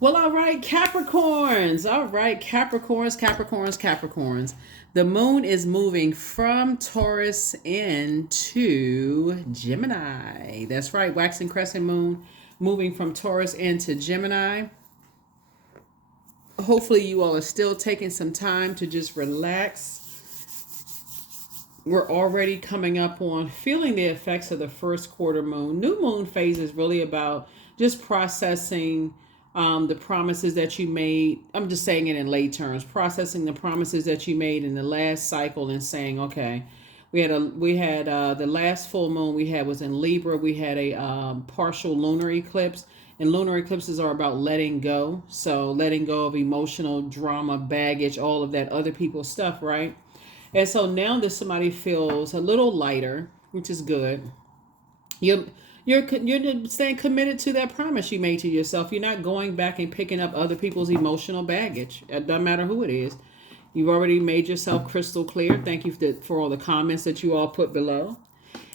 Well, all right, Capricorns. All right, Capricorns, Capricorns, Capricorns. The moon is moving from Taurus into Gemini. That's right, waxing crescent moon moving from Taurus into Gemini. Hopefully, you all are still taking some time to just relax. We're already coming up on feeling the effects of the first quarter moon. New moon phase is really about just processing the promises that you made. I'm just saying it in lay terms, processing the promises that you made in the last cycle and saying, okay, we had the last full moon we had was in Libra. We had a partial lunar eclipse, and lunar eclipses are about letting go. So letting go of emotional drama, baggage, all of that other people's stuff, right? And so now that somebody feels a little lighter, which is good, you're you're staying committed to that promise you made to yourself. You're not going back and picking up other people's emotional baggage. It doesn't matter who it is. You've already made yourself crystal clear. Thank you for all the comments that you all put below.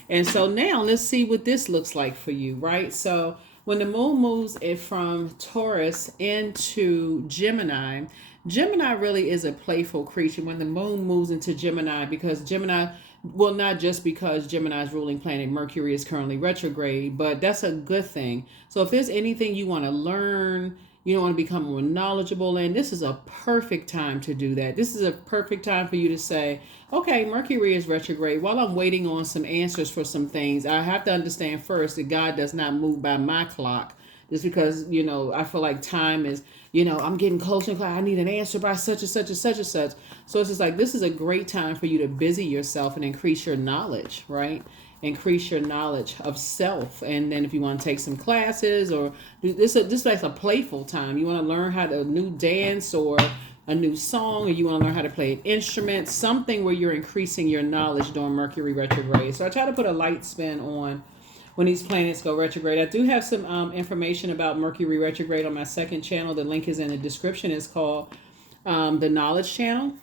And so now let's see what this looks like for you, right? So when the moon moves it from Taurus into Gemini, Gemini really is a playful creature when the moon moves into Gemini, because Gemini, well, not just because Gemini's ruling planet Mercury is currently retrograde, but that's a good thing. So if there's anything you want to learn, you don't want to become more knowledgeable, and this is a perfect time to do that. This is a perfect time for you to say, okay, Mercury is retrograde. While I'm waiting on some answers for some things, I have to understand first that God does not move by my clock. Just because, I feel like time is, I'm getting closer and I need an answer by such and such and such and such. So it's just like, this is a great time for you to busy yourself and increase your knowledge, right? Increase your knowledge of self. And then if you want to take some classes or do this like a playful time, you want to learn how to new dance or a new song, or you want to learn how to play an instrument, something where you're increasing your knowledge during Mercury retrograde. So I try to put a light spin on when these planets go retrograde. I do have some information about Mercury retrograde on my second channel. The link is in the description. It's called the Knowledge Channel.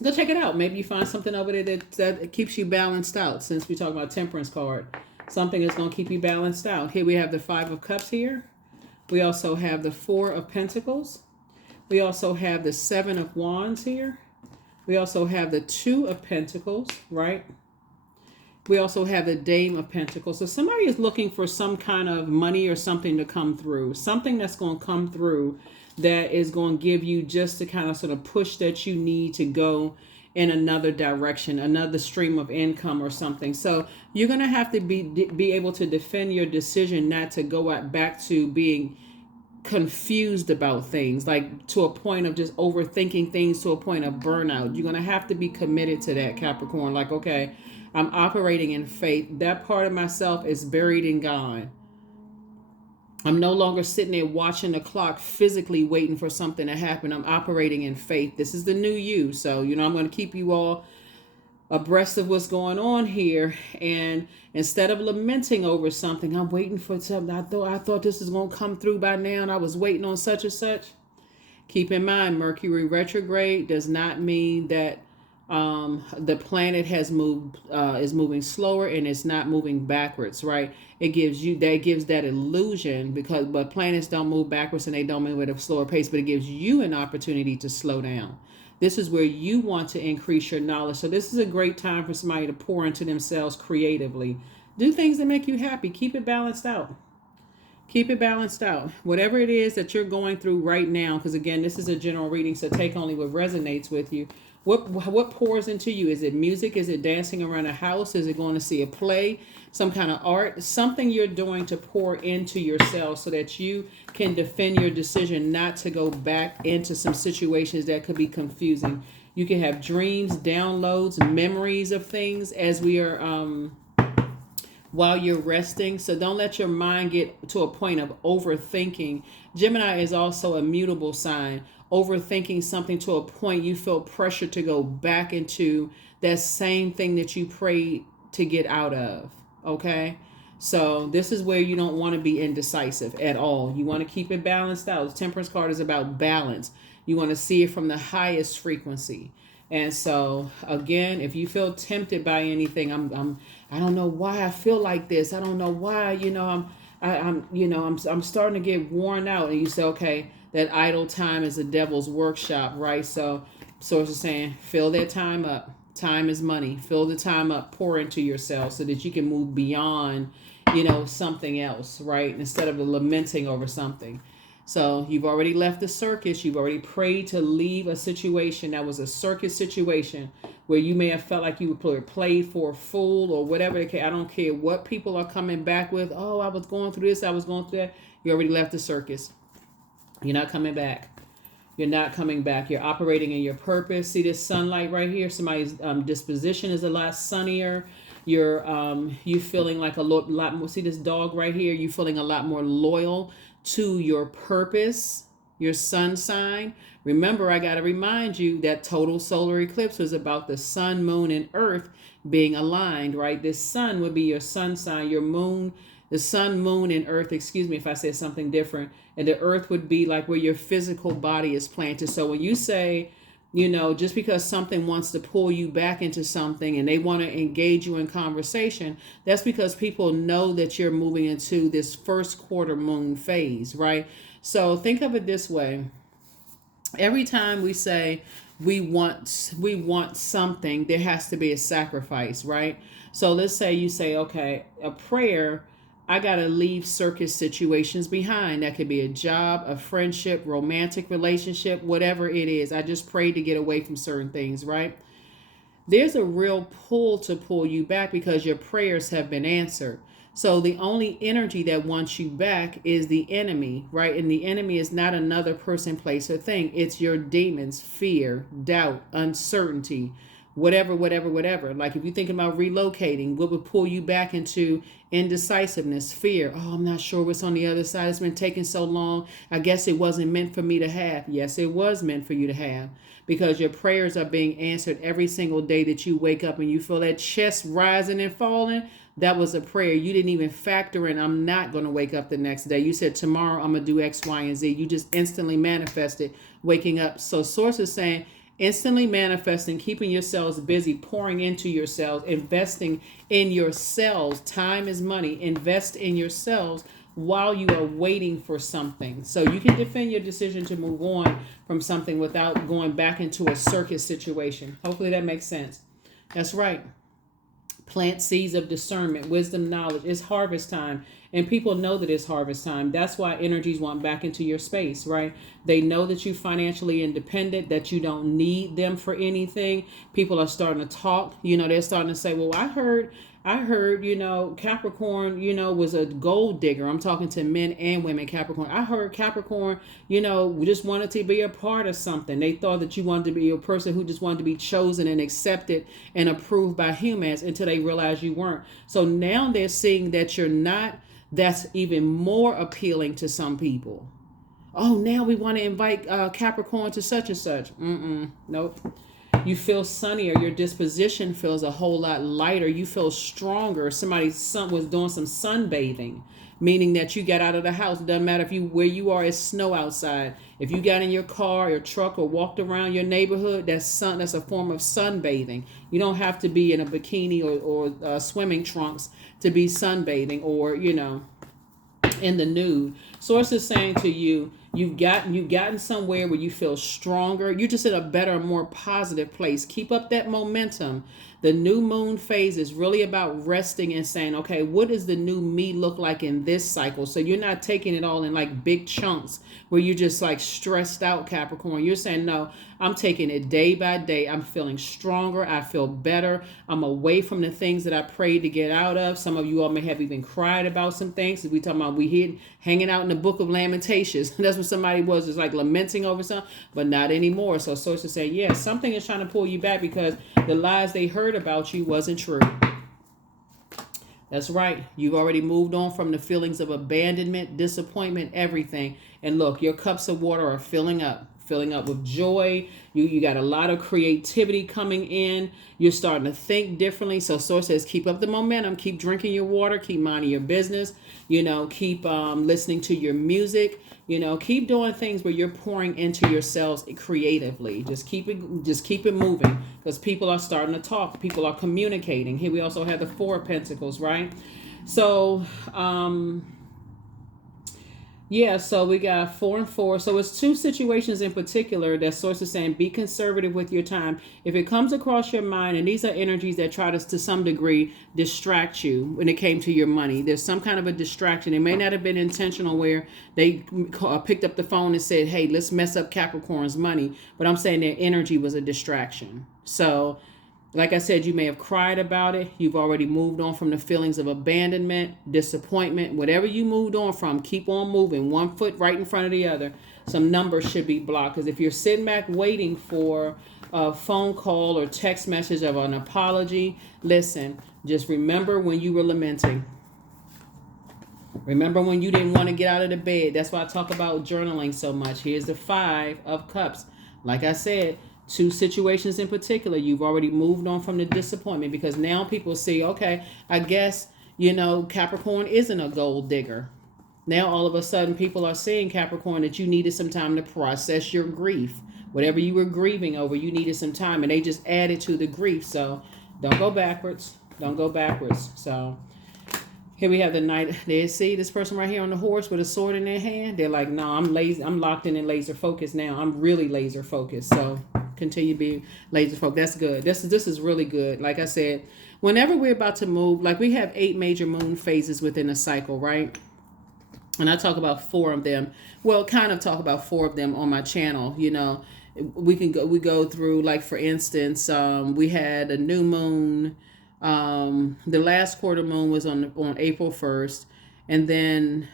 Go check it out. Maybe you find something over there that keeps you balanced out. Since we talk about Temperance card, something that's going to keep you balanced out. Here we have the Five of Cups here. We also have the Four of Pentacles. We also have the Seven of Wands here. We also have the Two of Pentacles, right? We also have the Dame of Pentacles. So somebody is looking for some kind of money or something to come through. Something that's going to come through that is going to give you just the kind of sort of push that you need to go in another direction, another stream of income or something. So you're going to have to be able to defend your decision not to go back to being confused about things, like to a point of just overthinking things to a point of burnout. You're going to have to be committed to that, Capricorn. Like, okay, I'm operating in faith. That part of myself is buried and gone. I'm no longer sitting there watching the clock, physically waiting for something to happen. I'm operating in faith. This is the new you. So, I'm going to keep you all abreast of what's going on here. And instead of lamenting over something, I'm waiting for something. I thought this was going to come through by now, and I was waiting on such and such. Keep in mind, Mercury retrograde does not mean that the planet has moved is moving slower, and it's not moving backwards, right? It gives that illusion, but planets don't move backwards and they don't move at a slower pace, but it gives you an opportunity to slow down. This is where you want to increase your knowledge. So this is a great time for somebody to pour into themselves creatively. Do things that make you happy. Keep it balanced out. Keep it balanced out. Whatever it is that you're going through right now, because again, this is a general reading, so take only what resonates with you. What pours into you? Is it music? Is it dancing around a house? Is it going to see a play? Some kind of art? Something you're doing to pour into yourself so that you can defend your decision not to go back into some situations that could be confusing. You can have dreams, downloads, memories of things as we are while you're resting. So don't let your mind get to a point of overthinking. Gemini is also a mutable sign. Overthinking something to a point you feel pressure to go back into that same thing that you prayed to get out of. Okay? So this is where you don't want to be indecisive at all. You want to keep it balanced out. The Temperance card is about balance. You want to see it from the highest frequency. And so again, if you feel tempted by anything, I don't know why I feel like this. I don't know why, I'm starting to get worn out. And you say, okay, that idle time is the devil's workshop, right? So source is saying, fill that time up. Time is money. Fill the time up, pour into yourself so that you can move beyond, something else, right? Instead of lamenting over something. So you've already left the circus. You've already prayed to leave a situation that was a circus situation where you may have felt like you were played for a fool or whatever. I don't care what people are coming back with. Oh, I was going through this. I was going through that. You already left the circus. You're not coming back. You're not coming back. You're operating in your purpose. See this sunlight right here? Somebody's disposition is a lot sunnier. You feeling like a lot more. See this dog right here? You feeling a lot more loyal to your purpose, your sun sign. Remember, I got to remind you that total solar eclipse was about the sun, moon, and earth being aligned, right? This sun would be your sun sign, your moon, the sun, moon, and earth. Excuse me if I said something different. And the earth would be like where your physical body is planted. So when you say, just because something wants to pull you back into something and they want to engage you in conversation, that's because people know that you're moving into this first quarter moon phase, right? So think of it this way. Every time we say we want something, there has to be a sacrifice, right? So let's say you say, okay, a prayer, I got to leave circus situations behind. That could be a job, a friendship, romantic relationship, whatever it is. I just prayed to get away from certain things, right? There's a real pull to pull you back because your prayers have been answered. So the only energy that wants you back is the enemy, right? And the enemy is not another person, place, or thing. It's your demons, fear, doubt, uncertainty, whatever. Like if you're thinking about relocating, what would pull you back into indecisiveness, fear? Oh, I'm not sure what's on the other side. It's been taking so long. I guess it wasn't meant for me to have. Yes, it was meant for you to have, because your prayers are being answered every single day that you wake up and you feel that chest rising and falling. That was a prayer. You didn't even factor in, I'm not going to wake up the next day. You said, tomorrow I'm going to do X, Y, and Z. You just instantly manifested waking up. So source is saying, instantly manifesting, keeping yourselves busy, pouring into yourselves, investing in yourselves. Time is money. Invest in yourselves while you are waiting for something. So you can defend your decision to move on from something without going back into a circus situation. Hopefully that makes sense. That's right. Plant seeds of discernment, wisdom, knowledge. It's harvest time. And people know that it's harvest time. That's why energies want back into your space, right? They know that you're financially independent, that you don't need them for anything. People are starting to talk. They're starting to say, well, I heard, Capricorn, was a gold digger. I'm talking to men and women, Capricorn. I heard Capricorn, just wanted to be a part of something. They thought that you wanted to be a person who just wanted to be chosen and accepted and approved by humans until they realized you weren't. So now they're seeing that you're not. That's even more appealing to some people. Oh, now we want to invite Capricorn to such and such. Nope. You feel sunnier. Your disposition feels a whole lot lighter. You feel stronger. Somebody's son was doing some sunbathing, meaning that you got out of the house. It doesn't matter where you are, it's snow outside. If you got in your car or truck or walked around your neighborhood, that's a form of sunbathing. You don't have to be in a bikini or swimming trunks to be sunbathing or, in the nude. Source is saying to you, you've gotten somewhere where you feel stronger. You're just in a better, more positive place. Keep up that momentum. The new moon phase is really about resting and saying, okay, what does the new me look like in this cycle? So you're not taking it all in like big chunks where you're just like stressed out, Capricorn. You're saying, no, I'm taking it day by day. I'm feeling stronger. I feel better. I'm away from the things that I prayed to get out of. Some of you all may have even cried about some things. We talking about hanging out in the book of Lamentations. That's what somebody was, just like lamenting over something, but not anymore. So sources say, yeah, something is trying to pull you back because the lies they heard about you wasn't true. That's right. You've already moved on from the feelings of abandonment, disappointment, everything. And look, your cups of water are filling up with joy. You got a lot of creativity coming in. You're starting to think differently. So source says, keep up the momentum, keep drinking your water, keep minding your business, keep listening to your music, keep doing things where you're pouring into yourselves creatively. Just keep it moving, because people are starting to talk. People are communicating. Here we also have the Four of Pentacles, right? So, Yeah, so we got 4 and 4. So it's two situations in particular that source is saying be conservative with your time. If it comes across your mind, and these are energies that try to some degree distract you when it came to your money. There's some kind of a distraction. It may not have been intentional where they picked up the phone and said, "Hey, let's mess up Capricorn's money." But I'm saying their energy was a distraction. So like I said, you may have cried about it. You've already moved on from the feelings of abandonment, disappointment, whatever you moved on from. Keep on moving, 1 foot right in front of the other. Some numbers should be blocked, because if you're sitting back waiting for a phone call or text message of an apology, listen, just remember when you were lamenting. Remember when you didn't want to get out of the bed. That's why I talk about journaling so much. Here's the 5 of Cups. Like I said, two situations in particular, you've already moved on from the disappointment, because now people see, okay, I guess, Capricorn isn't a gold digger. Now all of a sudden people are seeing, Capricorn, that you needed some time to process your grief. Whatever you were grieving over, you needed some time, and they just added to the grief. So don't go backwards. Don't go backwards. So here we have the Knight. They see this person right here on the horse with a sword in their hand. They're like, no, I'm lazy. I'm locked in and laser focused now. I'm really laser focused. So continue to be laser focused. That's good. This is really good. Like I said, whenever we're about to move, like we have 8 major moon phases within a cycle, right? And I talk about 4 of them. Well, kind of talk about 4 of them on my channel. We go through, like, for instance, we had a new moon. The last quarter moon was on April 1st, and then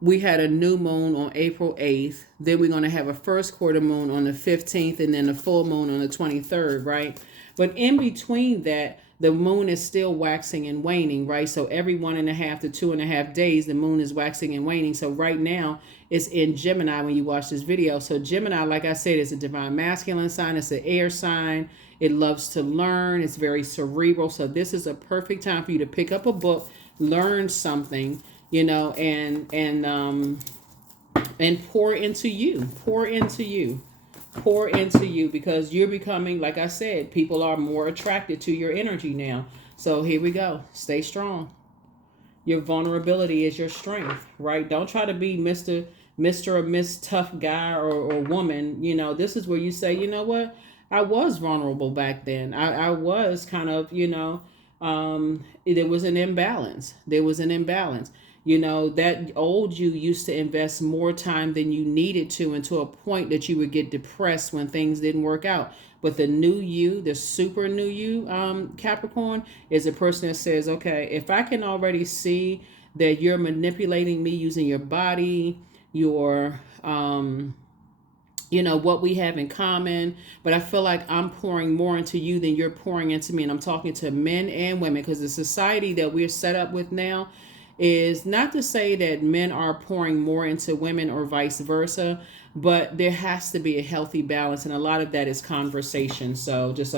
we had a new moon on April 8th. Then we're going to have a first quarter moon on the 15th, and then a full moon on the 23rd, right? But in between that, the moon is still waxing and waning, right? So every 1.5 to 2.5 days, the moon is waxing and waning. So right now, it's in Gemini when you watch this video. So Gemini, like I said, is a divine masculine sign. It's an air sign. It loves to learn. It's very cerebral. So this is a perfect time for you to pick up a book, learn something, and pour into you. Pour into you, because you're becoming, like I said, people are more attracted to your energy now. So here we go. Stay strong. Your vulnerability is your strength, right? Don't try to be Mr. or Miss Tough Guy or woman. This is where you say, you know what? I was vulnerable back then. I was kind of, there was an imbalance. That old you used to invest more time than you needed to, and to a point that you would get depressed when things didn't work out. But the new you, the super new you, Capricorn, is a person that says, okay, if I can already see that you're manipulating me using your body, your, what we have in common, but I feel like I'm pouring more into you than you're pouring into me. And I'm talking to men and women, because the society that we're set up with now is not to say that men are pouring more into women or vice versa, but there has to be a healthy balance, and a lot of that is conversation. So just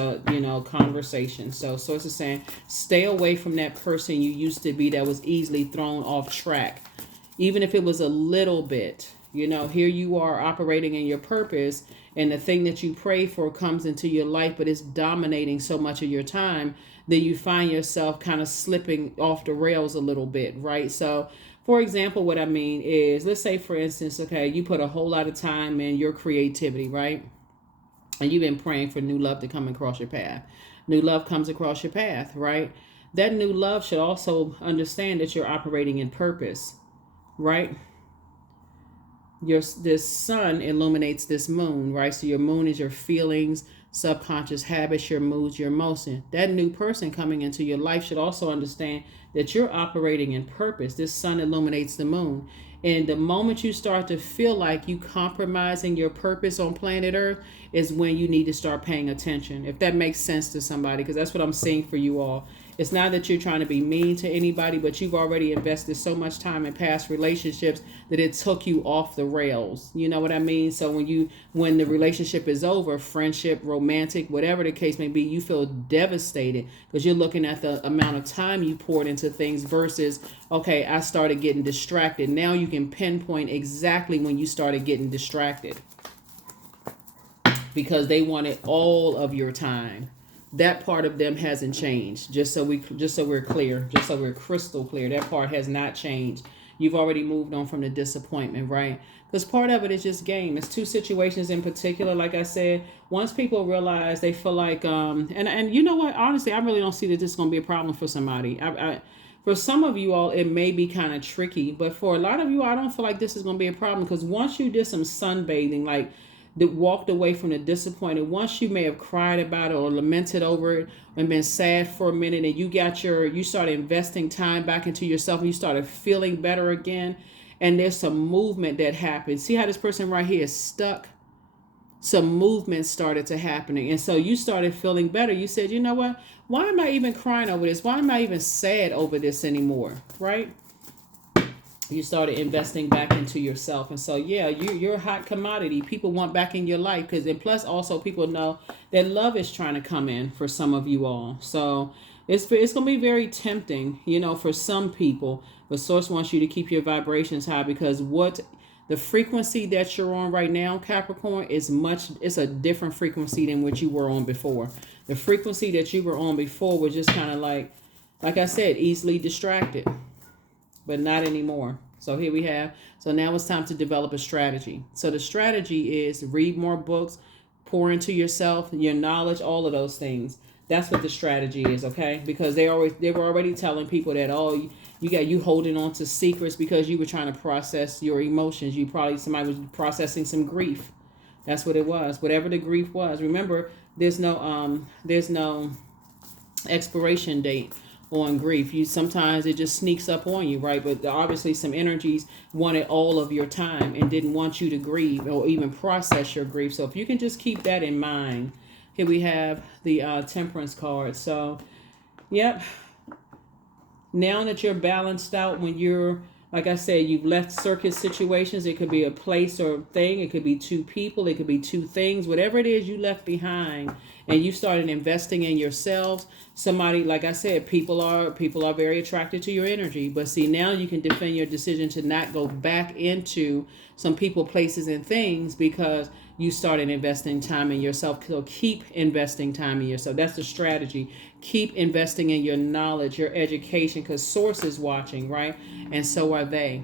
conversation. So source is saying, stay away from that person you used to be that was easily thrown off track, even if it was a little bit. Here you are operating in your purpose, and the thing that you pray for comes into your life, but it's dominating so much of your time, then you find yourself kind of slipping off the rails a little bit, right? So, for example, what I mean is, let's say, for instance, okay, you put a whole lot of time in your creativity, right? And you've been praying for new love to come across your path. New love comes across your path, right? That new love should also understand that you're operating in purpose, right? This sun illuminates this moon, right? So your moon is your feelings, subconscious habits, your moods, your emotion. That new person coming into your life should also understand that you're operating in purpose. This sun illuminates the moon. And the moment you start to feel like you compromising your purpose on planet Earth is when you need to start paying attention. If that makes sense to somebody, because that's what I'm seeing for you all. It's not that you're trying to be mean to anybody, but you've already invested so much time in past relationships that it took you off the rails. You know what I mean? So when the relationship is over, friendship, romantic, whatever the case may be, you feel devastated because you're looking at the amount of time you poured into things versus, okay, I started getting distracted. Now you can pinpoint exactly when you started getting distracted, because they wanted all of your time. that part of them hasn't changed. Just so we're clear, just so we're crystal clear, that part has not changed. You've already moved on from the disappointment, right? Because part of it is just game. It's two situations in particular. Like I said, once people realize, they feel like, and you know what? Honestly, I really don't see that this is going to be a problem for somebody. For some of you all, it may be kind of tricky, but for a lot of you, I don't feel like this is going to be a problem, because once you did some sunbathing, like that, walked away from the disappointment, once you may have cried about it or lamented over it and been sad for a minute, and you started investing time back into yourself, and you started feeling better again, and there's some movement that happened. See how this person right here is stuck? Some movement started to happening, and so you started feeling better. You said, you know what, why am I even crying over this? Why am I even sad over this anymore? Right? You started investing back into yourself. And so, yeah, you're a hot commodity. People want back in your life, because, and plus also people know that love is trying to come in for some of you all. So it's going to be very tempting, for some people, but Source wants you to keep your vibrations high, because the frequency that you're on right now, Capricorn, it's a different frequency than what you were on before. The frequency that you were on before was just kind of like I said, easily distracted, but not anymore. So here we have, so now it's time to develop a strategy. So the strategy is read more books, pour into yourself, your knowledge, all of those things. That's what the strategy is, okay? Because they were already telling people that, oh, you holding on to secrets because you were trying to process your emotions. Somebody was processing some grief. That's what it was. Whatever the grief was. Remember, there's no expiration date on grief. Sometimes it just sneaks up on you, right? But obviously some energies wanted all of your time and didn't want you to grieve or even process your grief. So if you can just keep that in mind. Here we have the Temperance card. So, yep. Now that you're balanced out, when you're, like I said, you've left circuit situations. It could be a place or thing. It could be two people. It could be two things. Whatever it is you left behind, and you started investing in yourselves. Somebody, like I said, people are very attracted to your energy. But see, now you can defend your decision to not go back into some people, places, and things, because you started investing time in yourself. So keep investing time in yourself. That's the strategy. Keep investing in your knowledge, your education, because Source is watching, right? And so are they.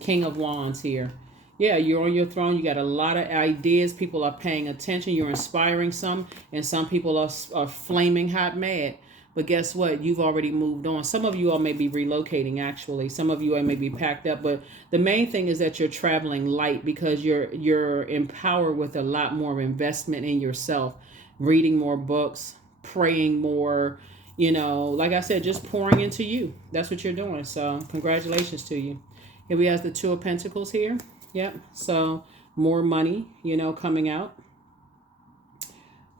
King of Wands here. Yeah, you're on your throne. You got a lot of ideas. People are paying attention. You're inspiring some, and some people are flaming hot mad. But guess what? You've already moved on. Some of you all may be relocating, actually. Some of you all may be packed up. But the main thing is that you're traveling light, because you're empowered with a lot more investment in yourself. Reading more books, praying more, like I said, just pouring into you. That's what you're doing. So congratulations to you. Here we have the Two of Pentacles here. Yep. So more money, coming out.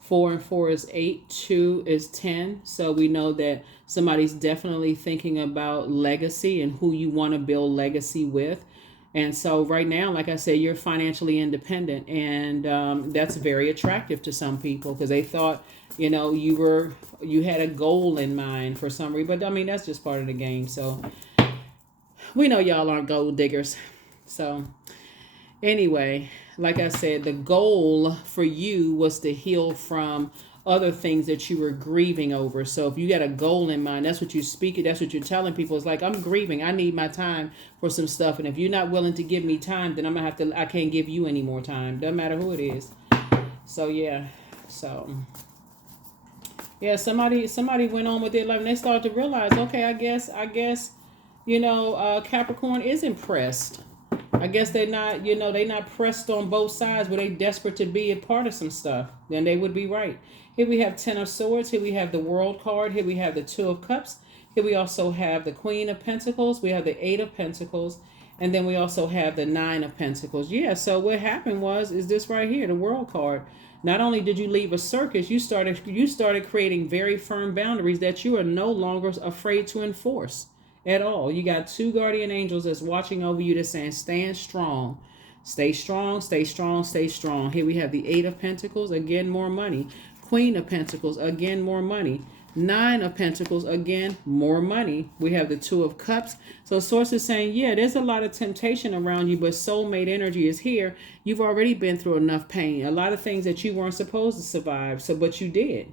4 and 4 is 8. 2 is 10. So we know that somebody's definitely thinking about legacy and who you want to build legacy with. And so right now, like I said, you're financially independent, and that's very attractive to some people, because they thought, you had a goal in mind for some reason. But I mean, that's just part of the game. So we know y'all aren't gold diggers. So anyway, like I said, the goal for you was to heal from other things that you were grieving over. So if you got a goal in mind, that's what you speak. That's what you're telling people. It's like, I'm grieving. I need my time for some stuff. And if you're not willing to give me time, then I can't give you any more time. Doesn't matter who it is. So yeah. So yeah, somebody went on with their life, and they started to realize, okay, I guess, Capricorn is impressed. I guess they're not pressed on both sides, but they desperate to be a part of some stuff. Then they would be right. Here we have 10 of Swords. Here we have the World card. Here we have the 2 of Cups. Here we also have the Queen of Pentacles. We have the 8 of Pentacles. And then we also have the 9 of Pentacles. Yeah, so what happened is this right here, the World card. Not only did you leave a circus, you started creating very firm boundaries that you are no longer afraid to enforce at all. You got 2 guardian angels that's watching over you, that's saying, stand strong. Stay strong, stay strong, stay strong. Here we have the 8 of Pentacles, again, more money. Queen of Pentacles, again, more money. 9 of Pentacles, again, more money. We have the 2 of Cups. So Source is saying, yeah, there's a lot of temptation around you, but soulmate energy is here. You've already been through enough pain. A lot of things that you weren't supposed to survive, but you did.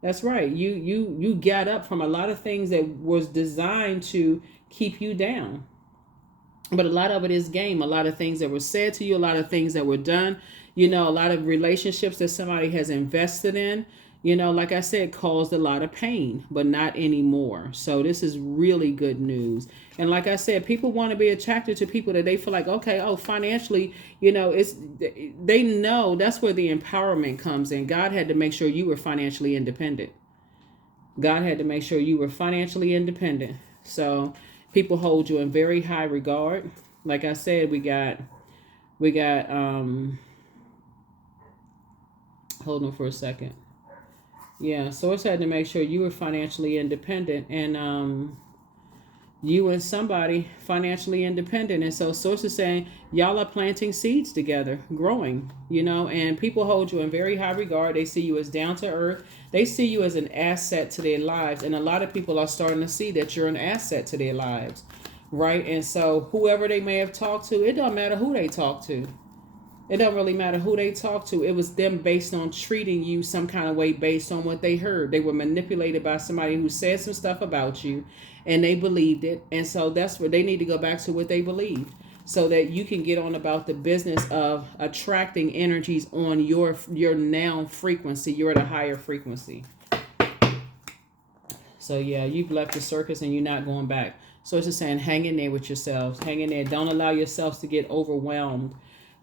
That's right. You got up from a lot of things that was designed to keep you down. But a lot of it is game. A lot of things that were said to you, a lot of things that were done, a lot of relationships that somebody has invested in, like I said, caused a lot of pain, but not anymore. So this is really good news. And like I said, people want to be attracted to people that they feel like, okay, oh, financially, it's they know that's where the empowerment comes in. God had to make sure you were financially independent. God had to make sure you were financially independent. So people hold you in very high regard. Like I said, we got hold on for a second. Yeah, Source had to make sure you were financially independent, and you and somebody financially independent. And so Source is saying y'all are planting seeds together, growing, and people hold you in very high regard. They see you as down to earth. They see you as an asset to their lives. And a lot of people are starting to see that you're an asset to their lives. Right. And so whoever they may have talked to, it doesn't matter who they talk to. It don't really matter who they talk to. It was them based on treating you some kind of way based on what they heard. They were manipulated by somebody who said some stuff about you and they believed it. And so that's where they need to go back to what they believed so that you can get on about the business of attracting energies on your now frequency. You're at a higher frequency. So yeah, you've left the circus and you're not going back. So it's just saying hang in there with yourselves. Hang in there. Don't allow yourselves to get overwhelmed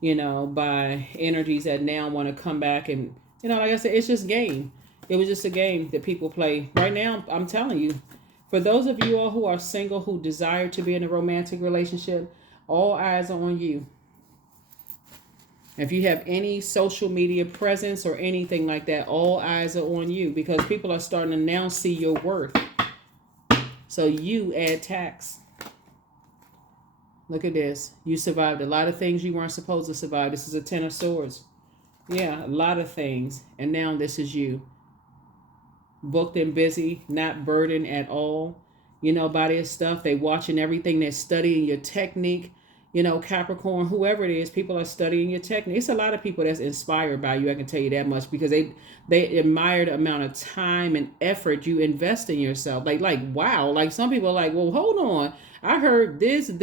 by energies that now want to come back. And, like I said, it's just game. It was just a game that people play. Right now, I'm telling you, for those of you all who are single, who desire to be in a romantic relationship, all eyes are on you. If you have any social media presence or anything like that, all eyes are on you because people are starting to now see your worth. So you add tax. Look at this. You survived a lot of things you weren't supposed to survive. This is a 10 of swords. Yeah, a lot of things. And now this is you. Booked and busy, not burdened at all, by their stuff. They watching everything. They're studying your technique. Capricorn, whoever it is, people are studying your technique. It's a lot of people that's inspired by you. I can tell you that much because they admire the amount of time and effort you invest in yourself. Like wow. Like some people are like, well, hold on. I heard this, and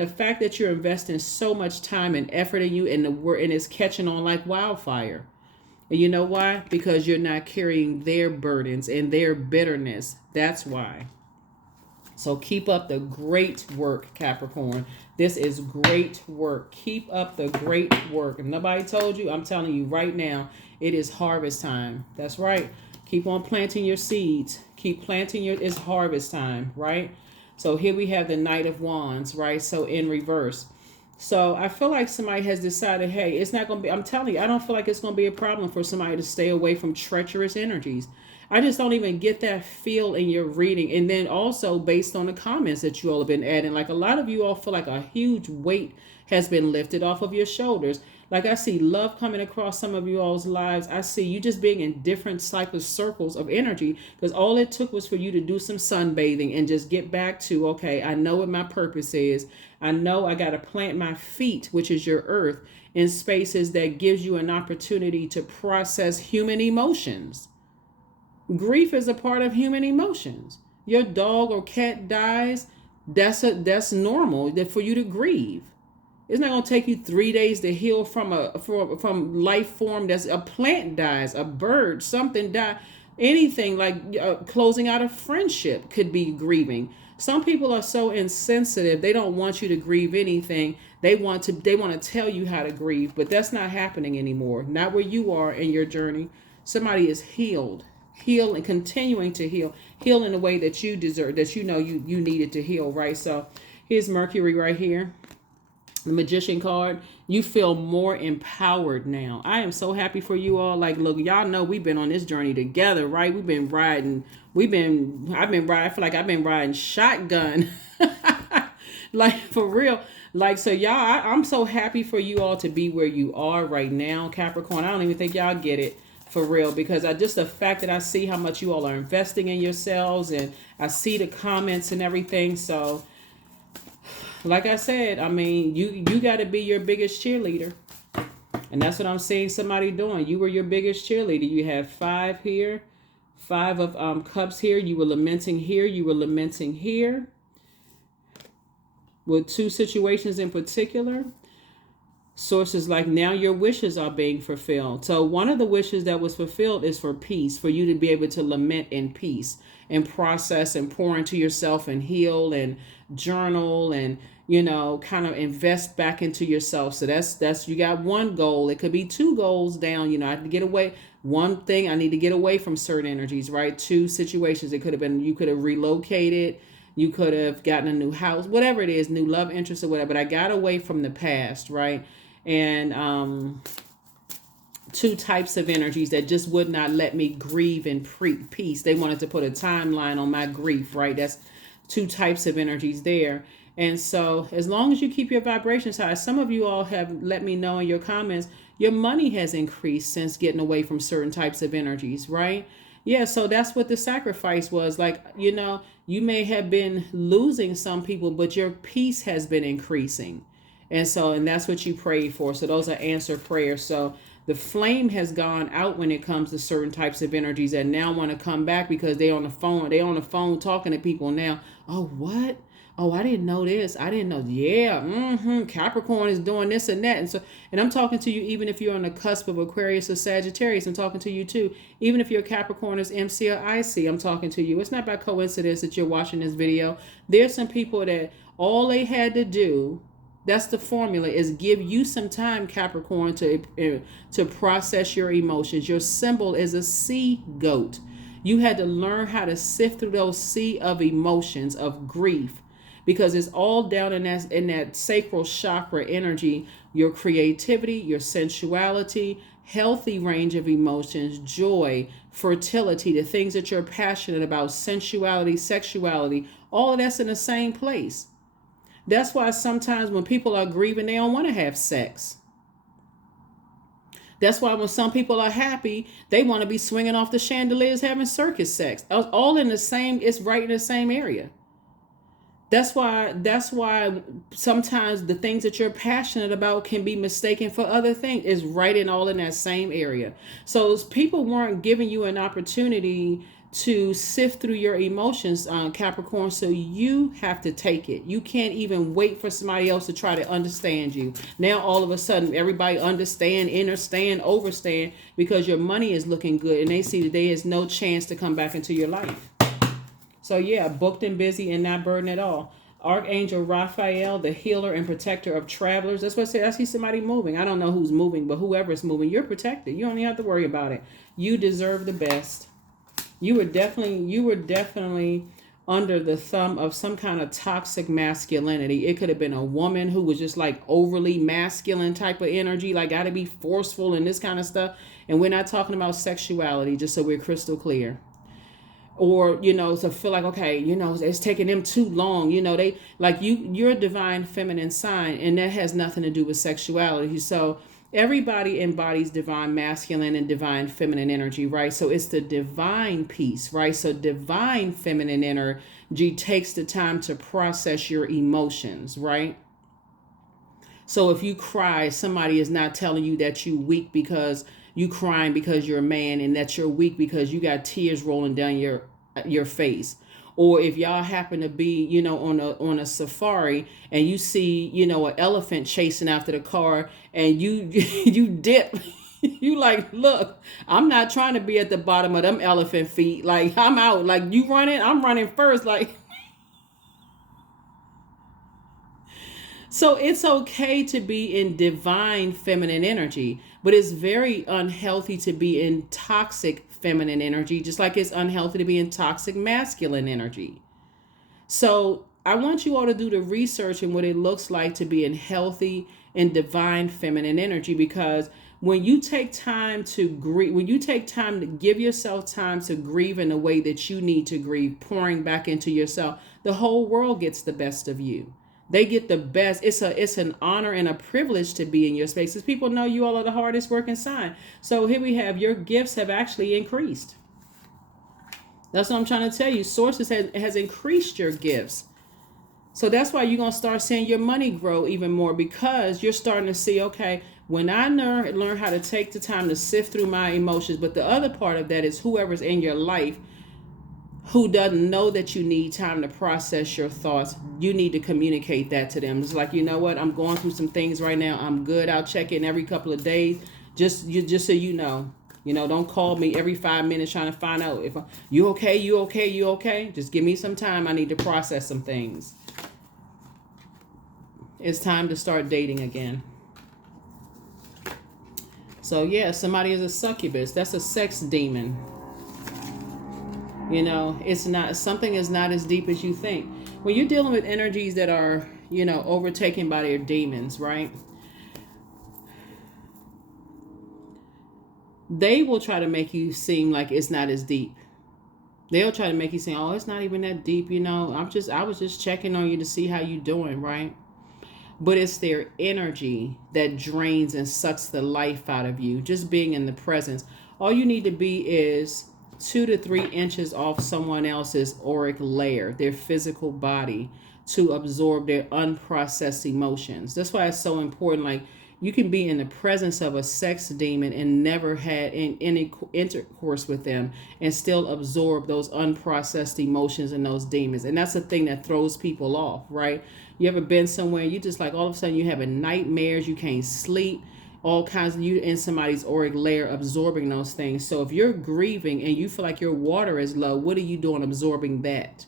the fact that you're investing so much time and effort in you and and it's catching on like wildfire. And you know why? Because you're not carrying their burdens and their bitterness. That's why. So keep up the great work, Capricorn. This is great work. Keep up the great work. If nobody told you, I'm telling you right now, it is harvest time. That's right. Keep on planting your seeds. Keep planting it's harvest time, right? So here we have the Knight of Wands, right? So in reverse. So I feel like somebody has decided, hey, it's not going to be, I'm telling you, I don't feel like it's going to be a problem for somebody to stay away from treacherous energies. I just don't even get that feel in your reading. And then also based on the comments that you all have been adding, like a lot of you all feel like a huge weight has been lifted off of your shoulders. Like I see love coming across some of you all's lives. I see you just being in different type of circles of energy because all it took was for you to do some sunbathing and just get back to, okay, I know what my purpose is. I know I got to plant my feet, which is your earth, in spaces that gives you an opportunity to process human emotions. Grief is a part of human emotions. Your dog or cat dies, that's normal for you to grieve. It's not going to take you 3 days to heal from life form. That's a plant dies, a bird, something dies. Anything like closing out a friendship could be grieving. Some people are so insensitive. They don't want you to grieve anything. They want to tell you how to grieve, but that's not happening anymore. Not where you are in your journey. Somebody is healed and continuing to heal in the way that you deserve, that you needed to heal, right? So here's Mercury right here. The Magician card. You feel more empowered now. I am so happy for you all. Like, look, y'all know we've been on this journey together, right? I've been riding. I feel like I've been riding shotgun. Like, for real. Like, so y'all, I'm so happy for you all to be where you are right now, Capricorn. I don't even think y'all get it. For real, because the fact that I see how much you all are investing in yourselves and I see the comments and everything. So like I said, I mean, you got to be your biggest cheerleader. And that's what I'm seeing somebody doing. You were your biggest cheerleader. You have 5 here. Five of Cups here. You were lamenting here. You were lamenting here. With two situations in particular. Sources like, now your wishes are being fulfilled. So one of the wishes that was fulfilled is for peace, for you to be able to lament in peace and process and pour into yourself and heal and journal and, you know, kind of invest back into yourself. So that's you got one goal. It could be two goals down. You know, I have to get away. One thing, I need to get away from certain energies, right? Two situations. It could have been, you could have relocated. You could have gotten a new house, whatever it is, new love interest or whatever. But I got away from the past, right? And two types of energies that just would not let me grieve in peace. They wanted to put a timeline on my grief, right? That's two types of energies there. And so as long as you keep your vibrations high, some of you all have let me know in your comments, your money has increased since getting away from certain types of energies, right? Yeah, so that's what the sacrifice was. Like, you know, you may have been losing some people, but your peace has been increasing. And that's what you prayed for. So those are answered prayers. So the flame has gone out when it comes to certain types of energies that now want to come back because they're on the phone. They're on the phone talking to people now. Oh, what? Oh, I didn't know this. I didn't know. Yeah. Capricorn is doing this and that. And I'm talking to you, even if you're on the cusp of Aquarius or Sagittarius, I'm talking to you too. Even if you're Capricorn is MC or IC, I'm talking to you. It's not by coincidence that you're watching this video. There's some people that all they had to do, that's the formula, is give you some time, Capricorn, to process your emotions. Your symbol is a sea goat. You had to learn how to sift through those sea of emotions, of grief, because it's all down in that sacral chakra energy, your creativity, your sensuality, healthy range of emotions, joy, fertility, the things that you're passionate about, sensuality, sexuality, all of that's in the same place. That's why sometimes when people are grieving, they don't want to have sex. That's why when some people are happy, they want to be swinging off the chandeliers having circus sex. All in the same, it's right in the same area. That's why sometimes the things that you're passionate about can be mistaken for other things. It's right in all in that same area. So people weren't giving you an opportunity to sift through your emotions, Capricorn. So you have to take it. You can't even wait for somebody else to try to understand you. Now all of a sudden everybody understand, understand, overstand, because your money is looking good and they see that there is no chance to come back into your life. So yeah, booked and busy and not burdened at all. Archangel Raphael, the healer and protector of travelers. That's what I say. I see somebody moving. I don't know who's moving, but whoever's moving, you're protected. You don't even have to worry about it. You deserve the best. You were definitely under the thumb of some kind of toxic masculinity. It could have been a woman who was just like overly masculine type of energy, like got to be forceful and this kind of stuff. And we're not talking about sexuality, just so we're crystal clear. Or, you know, to feel like, okay, you know, it's taking them too long. You know, they like you're a divine feminine sign, and that has nothing to do with sexuality. So everybody embodies divine masculine and divine feminine energy, right? So it's the divine piece, right? So divine feminine energy takes the time to process your emotions, right? So if you cry, somebody is not telling you that you're weak because you crying because you're a man, and that you're weak because you got tears rolling down your face. Or if y'all happen to be, you know, on a safari and you see, you know, an elephant chasing after the car and you you dip, you like, look, I'm not trying to be at the bottom of them elephant feet. Like, I'm out. Like, you running, I'm running first. Like, so it's okay to be in divine feminine energy, but it's very unhealthy to be in toxic feminine energy, just like it's unhealthy to be in toxic masculine energy. So I want you all to do the research in what it looks like to be in healthy and divine feminine energy, because when you take time to grieve, when you take time to give yourself time to grieve in the way that you need to grieve, pouring back into yourself, the whole world gets the best of you. They get the best. It's an honor and a privilege to be in your spaces. People know you all are the hardest working sign. So here we have, your gifts have actually increased. That's what I'm trying to tell you. Sources has increased your gifts. So that's why you're going to start seeing your money grow even more, because you're starting to see, okay, When I learn how to take the time to sift through my emotions, but the other part of that is whoever's in your life who doesn't know that you need time to process your thoughts, you need to communicate that to them. It's like, you know what, I'm going through some things right now. I'm good. I'll check in every couple of days. Just so you know. Don't call me every 5 minutes trying to find out if you okay, you okay, you okay. Just give me some time. I need to process some things. It's time to start dating again. So yeah, somebody is a succubus. That's a sex demon. It's not, something is not as deep as you think. When you're dealing with energies that are, overtaken by their demons, right? They will try to make you seem like it's not as deep. They'll try to make you say, oh, it's not even that deep. I was just checking on you to see how you doing, right? But it's their energy that drains and sucks the life out of you. Just being in the presence. All you need to be is 2 to 3 inches off someone else's auric layer, their physical body, to absorb their unprocessed emotions. That's why it's so important. Like, you can be in the presence of a sex demon and never had any intercourse with them and still absorb those unprocessed emotions and those demons. And that's the thing that throws people off, right? You ever been somewhere you just like all of a sudden you having nightmares, you can't sleep, all kinds of, you in somebody's auric layer absorbing those things. So if you're grieving and you feel like your water is low, what are you doing absorbing that?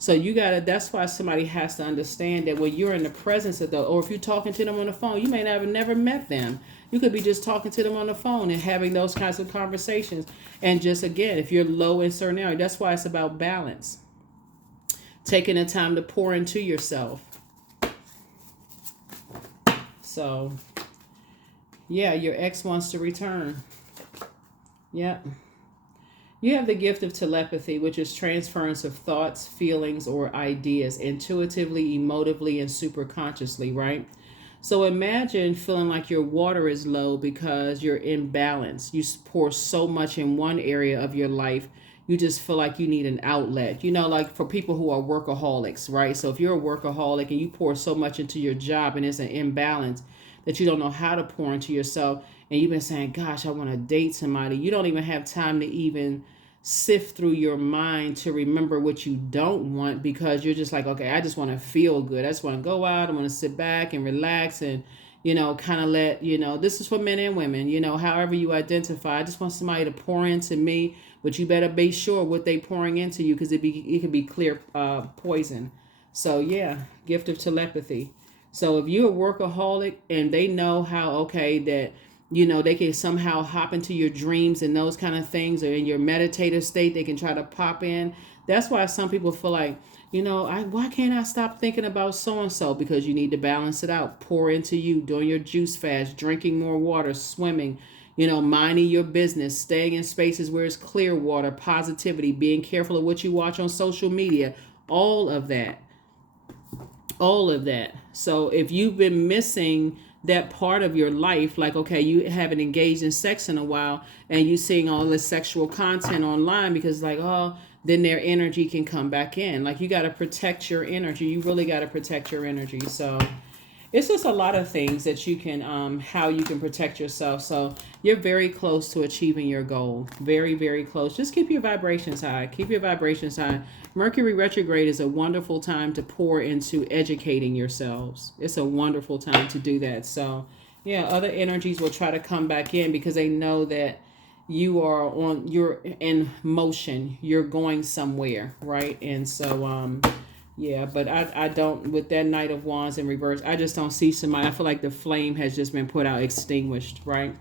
So that's why somebody has to understand that when you're in the presence of or if you're talking to them on the phone, you may have never met them. You could be just talking to them on the phone and having those kinds of conversations. And just, again, if you're low in certain area, that's why it's about balance. Taking the time to pour into yourself. So, yeah, your ex wants to return. Yep. You have the gift of telepathy, which is transference of thoughts, feelings, or ideas intuitively, emotively, and superconsciously, right? So imagine feeling like your water is low because you're imbalanced. You pour so much in one area of your life, you just feel like you need an outlet. Like for people who are workaholics, right? So if you're a workaholic and you pour so much into your job and it's an imbalance that you don't know how to pour into yourself, and you've been saying, gosh, I want to date somebody. You don't even have time to even sift through your mind to remember what you don't want, because you're just like, okay, I just want to feel good. I just want to go out. I want to sit back and relax and, kind of let, this is for men and women, however you identify. I just want somebody to pour into me, but you better be sure what they pouring into you, because it could be clear poison. So yeah, gift of telepathy. So if you're a workaholic and they know how, okay, that, they can somehow hop into your dreams and those kind of things, or in your meditative state, they can try to pop in. That's why some people feel like, why can't I stop thinking about so-and-so? Because you need to balance it out. Pour into you, doing your juice fast, drinking more water, swimming, minding your business, staying in spaces where it's clear water, positivity, being careful of what you watch on social media, all of that. All of that. So if you've been missing that part of your life, like, okay, you haven't engaged in sex in a while and you seeing all this sexual content online, because like, oh, then their energy can come back in. Like, you got to protect your energy. You really got to protect your energy. So it's just a lot of things that you can, how you can protect yourself. So you're very close to achieving your goal. Very, very close. Just keep your vibrations high. Keep your vibrations high. Mercury retrograde is a wonderful time to pour into educating yourselves. It's a wonderful time to do that. So yeah, other energies will try to come back in because they know that you're in motion. You're going somewhere, right? And so, yeah, but I don't, with that Knight of Wands in reverse, I just don't see somebody. I feel like the flame has just been put out, extinguished, right?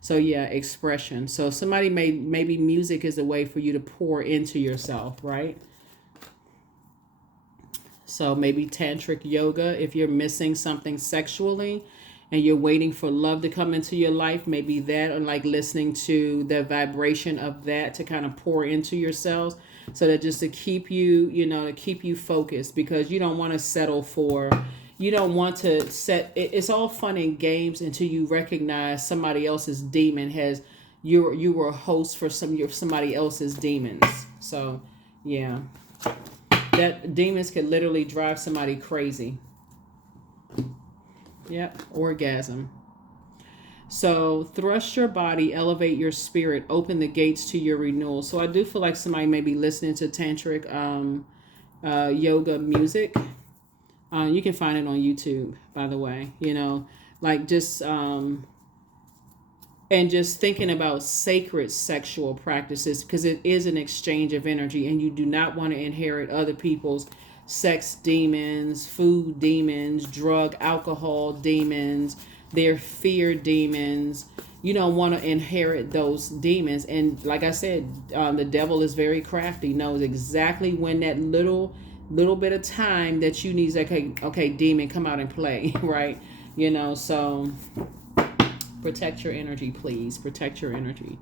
So yeah, expression. So somebody maybe music is a way for you to pour into yourself, right? So maybe tantric yoga, if you're missing something sexually and you're waiting for love to come into your life, maybe that, or like listening to the vibration of that to kind of pour into yourselves. So that just to keep you, to keep you focused, because you don't want to settle for, you don't want to it's all fun and games until you recognize somebody else's demon you were a host for somebody else's demons. So yeah, that demons can literally drive somebody crazy. Yep, orgasm. So thrust your body, elevate your spirit, open the gates to your renewal. So I do feel like somebody may be listening to tantric yoga music. You can find it on YouTube, by the way. Like just and just thinking about sacred sexual practices, because it is an exchange of energy, and you do not want to inherit other people's sex demons, food demons, drug, alcohol demons, their fear demons. You don't want to inherit those demons. And like I said, the devil is very crafty, knows exactly when that little bit of time that you need. Okay, demon, come out and play. Right. So protect your energy, please. Protect your energy.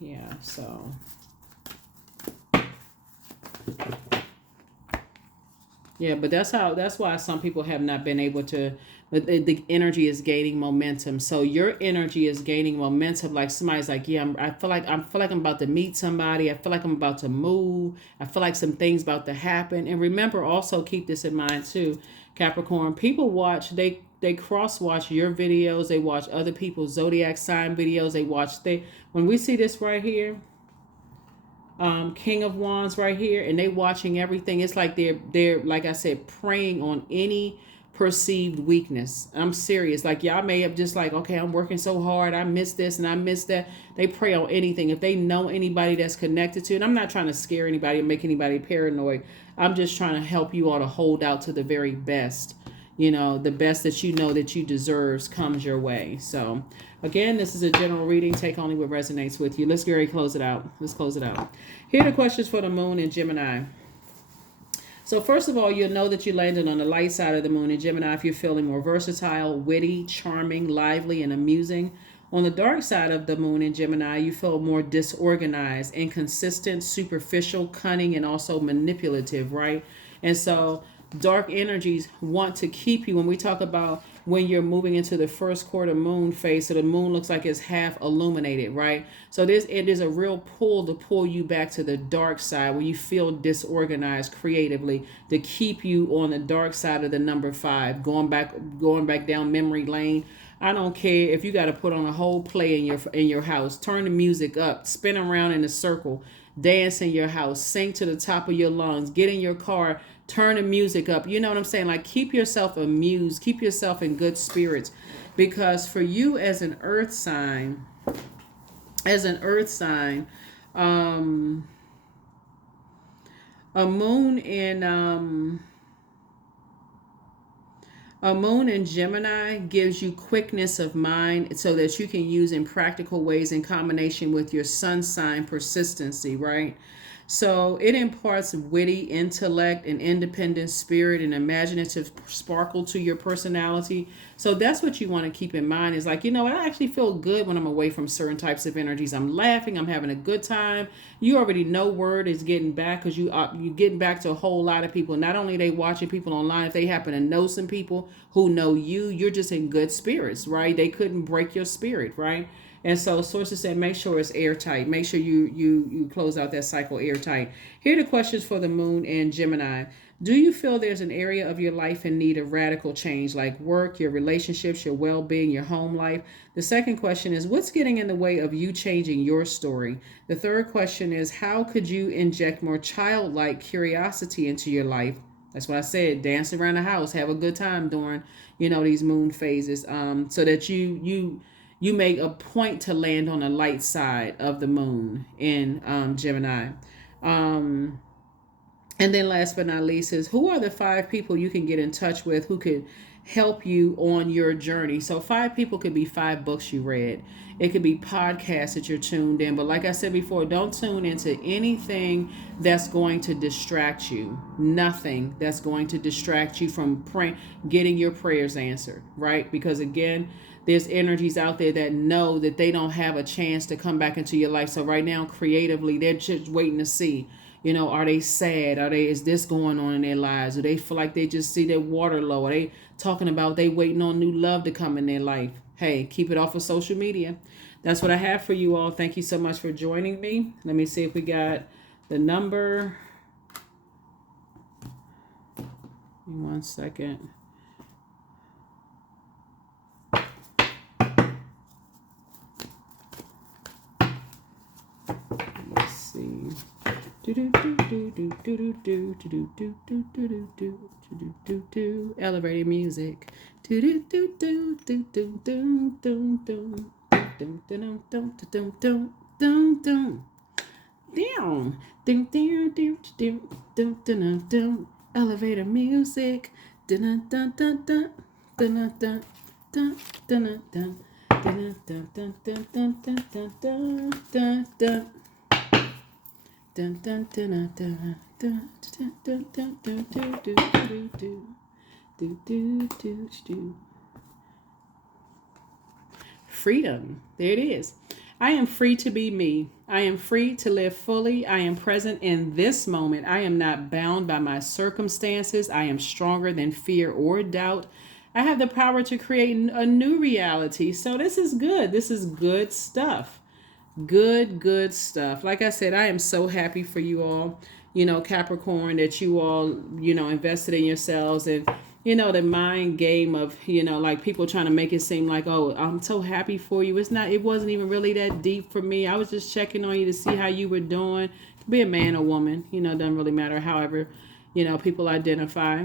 Yeah, so. Yeah, but that's why some people have not been able to, but the energy is gaining momentum. So your energy is gaining momentum. Like somebody's like, yeah, I feel like I'm about to meet somebody. I feel like I'm about to move. I feel like some things about to happen. And remember, also keep this in mind too, Capricorn. People they cross watch your videos. They watch other people's zodiac sign videos. When we see this right here, King of Wands right here, and they watching everything. It's like they're like I said, preying on any perceived weakness. I'm serious. Like y'all may have just like, okay, I'm working so hard, I missed this and I missed that. They prey on anything. If they know anybody that's connected to it, I'm not trying to scare anybody or make anybody paranoid. I'm just trying to help you all to hold out to the very best. The best that you know that you deserves comes your way. So again, this is a general reading. Take only what resonates with you. Let's get ready to close it out. Let's close it out. Here are the questions for the moon in Gemini. So first of all, you'll know that you landed on the light side of the moon in Gemini if you're feeling more versatile, witty, charming, lively, and amusing. On the dark side of the moon in Gemini, you feel more disorganized, inconsistent, superficial, cunning, and also manipulative, right? And so dark energies want to keep you, when we talk about when you're moving into the first quarter moon phase, so the moon looks like it's half illuminated, right? So it is a real pull to pull you back to the dark side where you feel disorganized creatively, to keep you on the dark side of the number 5, going back down memory lane. I don't care if you got to put on a whole play in your house, turn the music up, spin around in a circle, dance in your house, sing to the top of your lungs, get in your car, turn the music up. You know what I'm saying? Like keep yourself amused, keep yourself in good spirits, because for you as an earth sign, um, a moon in a moon in Gemini gives you quickness of mind so that you can use in practical ways in combination with your sun sign persistency, right? So it imparts witty intellect and independent spirit and imaginative sparkle to your personality. So that's what you want to keep in mind, is like, I actually feel good when I'm away from certain types of energies. I'm laughing, I'm having a good time. You already know word is getting back, because you getting back to a whole lot of people. Not only are they watching people online, if they happen to know some people who know you, you're just in good spirits, right? They couldn't break your spirit, right? And so sources said, make sure it's airtight. Make sure you close out that cycle airtight. Here are the questions for the moon in Gemini. Do you feel there's an area of your life in need of radical change, like work, your relationships, your well-being, your home life? The second question is, what's getting in the way of you changing your story? The third question is, how could you inject more childlike curiosity into your life? That's what I said. Dance around the house, have a good time during, these moon phases, so that you make a point to land on the light side of the moon in Gemini. And then last but not least is, who are the 5 people you can get in touch with who could help you on your journey? So 5 people could be 5 books you read. It could be podcasts that you're tuned in. But like I said before, don't tune into anything that's going to distract you. Nothing that's going to distract you from getting your prayers answered, right? Because again, there's energies out there that know that they don't have a chance to come back into your life. So right now, creatively, they're just waiting to see, are they sad? Is this going on in their lives? Do they feel like they just see their water low? Are they talking about they waiting on new love to come in their life? Hey, keep it off of social media. That's what I have for you all. Thank you so much for joining me. Let me see if we got the number. One second. Elevator music. Elevator music. Freedom. There it is. I am free to be me. I am free to live fully. I am present in this moment. I am not bound by my circumstances. I am stronger than fear or doubt. I have the power to create a new reality. So this is good. This is good stuff. Good stuff. Like I said, I am so happy for you all, Capricorn, that you all, invested in yourselves. And the mind game of, like people trying to make it seem like, oh, I'm so happy for you. It wasn't even really that deep for me. I was just checking on you to see how you were doing. Be a man or woman, doesn't really matter. However, people identify.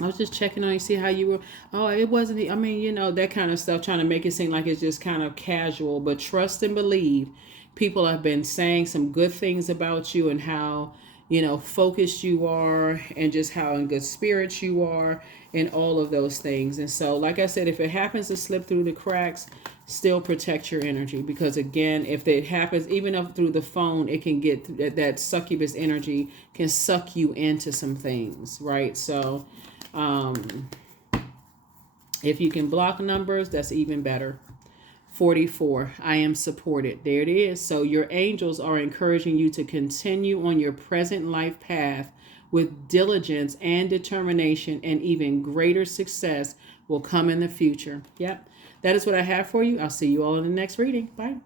I was just checking on you, see how you were. Oh, it wasn't, that kind of stuff, trying to make it seem like it's just kind of casual. But trust and believe, people have been saying some good things about you and how, focused you are and just how in good spirits you are and all of those things. And so, like I said, if it happens to slip through the cracks, still protect your energy. Because again, if it happens, even up through the phone, it can get that succubus energy can suck you into some things, right? So, if you can block numbers, that's even better. 44, I am supported. There it is. So your angels are encouraging you to continue on your present life path with diligence and determination, and even greater success will come in the future. Yep. That is what I have for you. I'll see you all in the next reading. Bye.